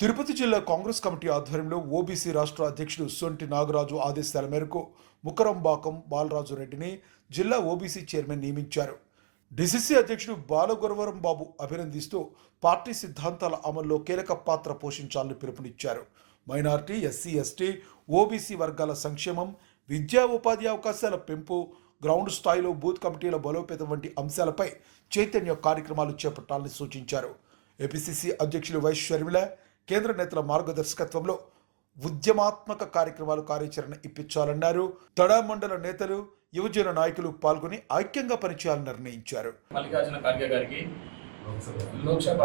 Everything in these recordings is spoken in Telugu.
తిరుపతి జిల్లా కాంగ్రెస్ కమిటీ ఆధ్వర్యంలో ఓబీసీ రాష్ట్ర అధ్యక్షుడు సొంటి నాగరాజు ఆదేశాల మేరకు ముకరంబాకం బాలరాజు రెడ్డిని జిల్లా ఓబీసీ చైర్మన్ నియమించారు. డిసిసి అధ్యక్షుడు బాలగురవరం బాబు అభినందిస్తూ పార్టీ సిద్ధాంతాల అమల్లో కీలక పాత్ర పోషించాలని పిలుపునిచ్చారు. మైనార్టీ, ఎస్సీ, ఎస్టీ, ఓబీసీ వర్గాల సంక్షేమం, విద్యా ఉపాధి అవకాశాల పెంపు, గ్రౌండ్ స్థాయిలో బూత్ కమిటీల బలోపేతం వంటి అంశాలపై చైతన్య కార్యక్రమాలు చేపట్టాలని సూచించారు. ఏపీసీసీ అధ్యక్షులు వై షర్మిల, కేంద్ర నేతల మార్గదర్శకత్వంలో ఉద్యమాత్మక కార్యక్రమాలు కార్యాచరణ ఇప్పించాలన్నారు. తడా మండల నేతలు, యువజన నాయకులు పాల్గొని ఐక్యంగా పనిచేయాలని నిర్ణయించారు. మల్లికార్జున ఖార్గే గారికి, లోక్సభ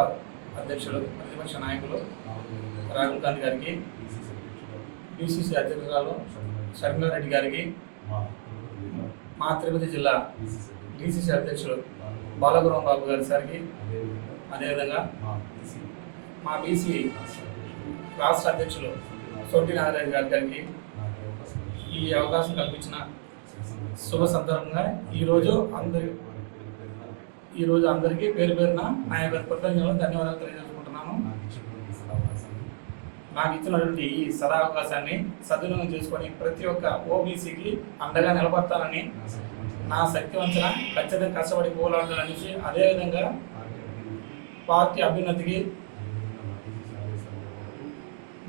అధ్యక్షులు ప్రతిపక్ష నాయకులు రాహుల్ గాంధీ గారికి, పిసిసి అధ్యక్షురాలు షర్మిలారెడ్డి గారికి, మా తిరుపతి జిల్లా డిసిసి అధ్యక్షులు బాలగురం బాబు గారికి, అదేవిధంగా మా బీసీ రాష్ట్ర అధ్యక్షులు సొంటి నాగరాజు గారికి ఈ అవకాశం కల్పించిన శుభ సందర్భంగా ఈరోజు అందరికీ పేరు పేరున నా యొక్క కృతజ్ఞతలు, ధన్యవాదాలు తెలియజేసుకుంటున్నాను. నాకు ఇచ్చినటువంటి ఈ సదావకాశాన్ని సద్వినియోగం చేసుకొని ప్రతి ఒక్క ఓబీసీకి అండగా నిలబడతానని, నా శక్తి వంచన ఖచ్చితంగా కష్టపడి పోరాడాలనేసి, అదేవిధంగా పార్టీ అభ్యున్నతికి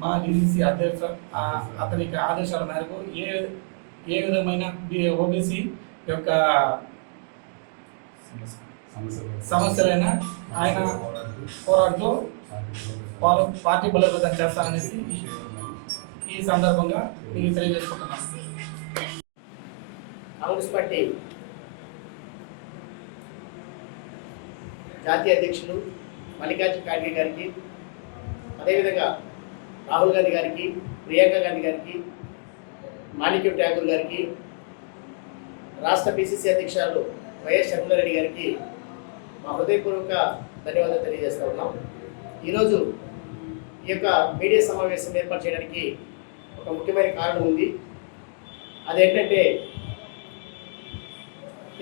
మా డిసిసి అధ్యక్ష అతనికి ఆదేశాల మేరకు ఏ విధమైన ఓబీసీ యొక్క సమస్యలైనా ఆయన పోరాడుతూ పార్టీ బలోపేతం చేస్తాననేసి ఈ సందర్భంగా మీకు తెలియజేసుకుంటున్నాను. కాంగ్రెస్ పార్టీ జాతీయ అధ్యక్షులు మల్లికార్జున ఖార్గే గారికి, అదేవిధంగా రాహుల్ గాంధీ గారికి, ప్రియాంక గాంధీ గారికి, మాణిక్యం ఠాకూర్ గారికి, రాష్ట్ర పిసిసి అధ్యక్షురాలు వైఎస్ షర్మిలారెడ్డి గారికి మా హృదయపూర్వక ధన్యవాదాలు తెలియజేస్తూ ఉన్నాం. ఈరోజు ఈ యొక్క మీడియా సమావేశం ఏర్పాటు చేయడానికి ఒక ముఖ్యమైన కారణం ఉంది. అదేంటంటే,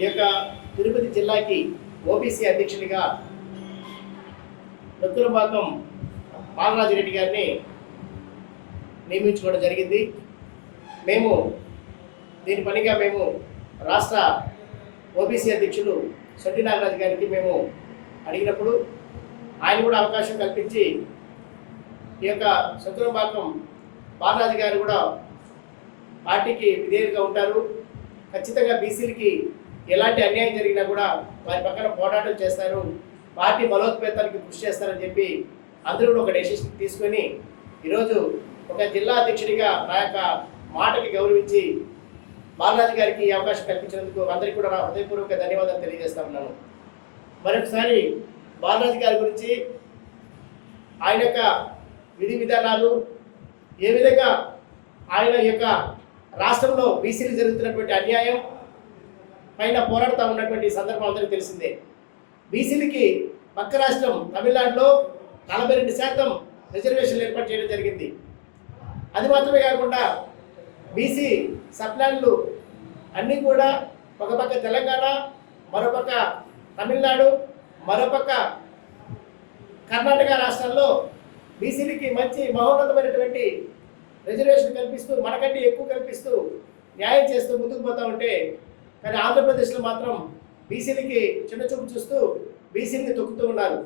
ఈ యొక్క తిరుపతి జిల్లాకి ఓబీసీ అధ్యక్షునిగా ముకరంబాకం బాలరాజు రెడ్డి గారిని నియమించుకోవడం జరిగింది. దీని పనిగా మేము రాష్ట్ర ఓబీసీ అధ్యక్షులు సొంటి నాగరాజు గారికి మేము అడిగినప్పుడు ఆయన కూడా అవకాశం కల్పించి, ఈ యొక్క ముకరంబాకం బాలరాజు గారు కూడా పార్టీకి విధేయులుగా ఉంటారు, ఖచ్చితంగా బీసీలకి ఎలాంటి అన్యాయం జరిగినా కూడా వారి పక్కన పోరాటం చేస్తారు, పార్టీ బలోపేతానికి కృషి చేస్తారని చెప్పి అందరూ కూడా ఒక డెసిషన్ తీసుకొని ఈరోజు ఒక జిల్లా అధ్యక్షుడిగా నా యొక్క మాటకి గౌరవించి బాలరాజు గారికి ఈ అవకాశం కల్పించినందుకు అందరికీ కూడా నా హృదయపూర్వక ధన్యవాదాలు తెలియజేస్తా ఉన్నాను. మరొకసారి బాలరాజు గారి గురించి, ఆయన యొక్క విధి విధానాలు, ఏ విధంగా ఆయన యొక్క రాష్ట్రంలో బీసీలు జరుగుతున్నటువంటి అన్యాయం పైన పోరాడుతూ ఉన్నటువంటి సందర్భం అందరికీ తెలిసిందే. బీసీలకి పక్క రాష్ట్రం తమిళనాడులో 42% రిజర్వేషన్లు ఏర్పాటు చేయడం జరిగింది. అది మాత్రమే కాకుండా బీసీ సప్లాన్లు అన్నీ కూడా ఒక పక్క తెలంగాణ, మరోపక్క తమిళనాడు, మరోపక్క కర్ణాటక రాష్ట్రాల్లో బీసీలకి మంచి మహోన్నతమైనటువంటి రిజర్వేషన్ కల్పిస్తూ, మనకంటే ఎక్కువ కల్పిస్తూ న్యాయం చేస్తూ ముందుకు పోతూ ఉంటే, కానీ ఆంధ్రప్రదేశ్లో మాత్రం బీసీలకి చిన్న చూపు చూస్తూ బీసీలని తొక్కుతూ ఉన్నారు.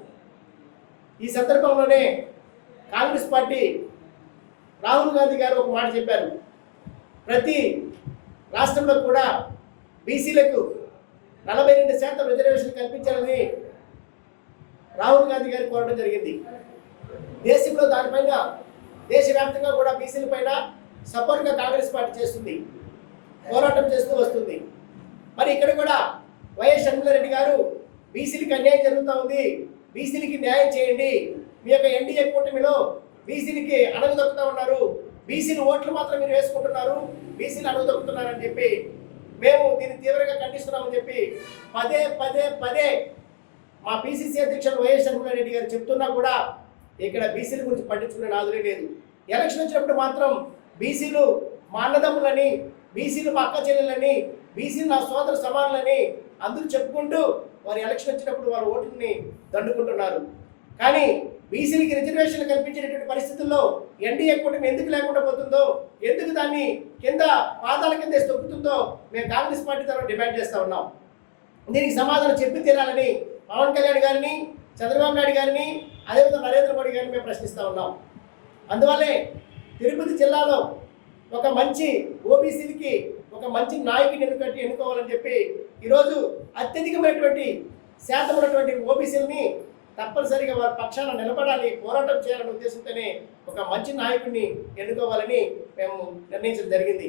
ఈ సందర్భంలోనే కాంగ్రెస్ పార్టీ రాహుల్ గాంధీ గారు ఒక మాట చెప్పారు. ప్రతి రాష్ట్రంలో కూడా బీసీలకు 42% రిజర్వేషన్ కల్పించాలని రాహుల్ గాంధీ గారు కోరడం జరిగింది. దేశంలో దానిపైన దేశవ్యాప్తంగా కూడా బీసీల పైన సపోర్ట్గా కాంగ్రెస్ పార్టీ చేస్తుంది, పోరాటం చేస్తూ వస్తుంది. మరి ఇక్కడ కూడా వైఎస్ షర్మిలారెడ్డి గారు బీసీలకి అన్యాయం జరుగుతూ ఉంది, బీసీలకి న్యాయం చేయండి, మీ యొక్క ఎన్డీఏ కూటమిలో బీసీలకి అణగదొక్కుతూ ఉన్నారు, బీసీలు ఓట్లు మాత్రం మీరు వేసుకుంటున్నారు, బీసీలు అణగదొక్కుతున్నారని చెప్పి మేము దీన్ని తీవ్రంగా ఖండిస్తున్నామని చెప్పి పదే పదే పదే మా పిసిసి అధ్యక్షులు వైఎస్ షర్మిలారెడ్డి గారు చెప్తున్నా కూడా ఇక్కడ బీసీల గురించి పట్టించుకునే నాదులే లేదు. ఎలక్షన్ వచ్చినప్పుడు మాత్రం బీసీలు మా అన్నదమ్ములని, బీసీలు మా అక్క చెల్లెలని, బీసీలు నా సోదర సమానులని అందరూ చెప్పుకుంటూ వారు ఎలక్షన్ వచ్చినప్పుడు వారి ఓటుని దండుకుంటున్నారు. కానీ బీసీలకి రిజర్వేషన్లు కల్పించేటటువంటి పరిస్థితుల్లో ఎన్డీఏ కూటమి ఎందుకు లేకుండా పోతుందో, ఎందుకు దాన్ని కింద పాదాల కింద తొక్కుతుందో మేము కాంగ్రెస్ పార్టీ తరఫున డిమాండ్ చేస్తూ ఉన్నాం. దీనికి సమాధానం చెప్పి తీరాలని పవన్ కళ్యాణ్ గారిని, చంద్రబాబు నాయుడు గారిని, అదేవిధంగా నరేంద్ర మోడీ గారిని మేము ప్రశ్నిస్తూ ఉన్నాం. అందువల్లే తిరుపతి జిల్లాలో ఒక మంచి ఓబీసీలకి ఒక మంచి నాయకుని ఎన్నుకోవాలని చెప్పి ఈరోజు అత్యధికమైనటువంటి శాతం ఉన్నటువంటి ఓబీసీలని తప్పనిసరిగా వారి పక్షాన నిలబడాలి, పోరాటం చేయాలనే ఉద్దేశంతోనే ఒక మంచి నాయకుడిని ఎన్నుకోవాలని మేము నిర్ణయించడం జరిగింది.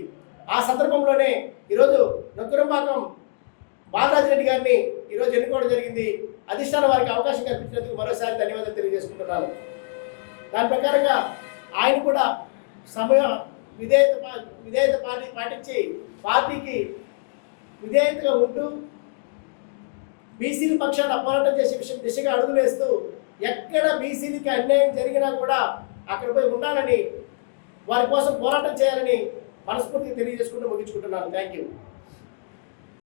ఆ సందర్భంలోనే ఈరోజు నొక్కురంబాకం బాలరాజరెడ్డి గారిని ఈరోజు ఎన్నుకోవడం జరిగింది. అధిష్టానం వారికి అవకాశం కల్పించినందుకు మరోసారి ధన్యవాదాలు తెలియజేసుకుంటున్నాను. దాని ప్రకారంగా ఆయన కూడా విధేయత పాటించి పార్టీకి విధేయతగా ఉంటూ బీసీల పక్షాన పోరాటం చేసే విషయం దిశగా అడుగులు వేస్తూ ఎక్కడ బీసీలకి అన్యాయం జరిగినా కూడా అక్కడ పోయి ఉండాలని, వారి కోసం పోరాటం చేయాలని మనస్ఫూర్తిగా తెలియజేసుకుంటూ ముగించుకుంటున్నాను. Thank you.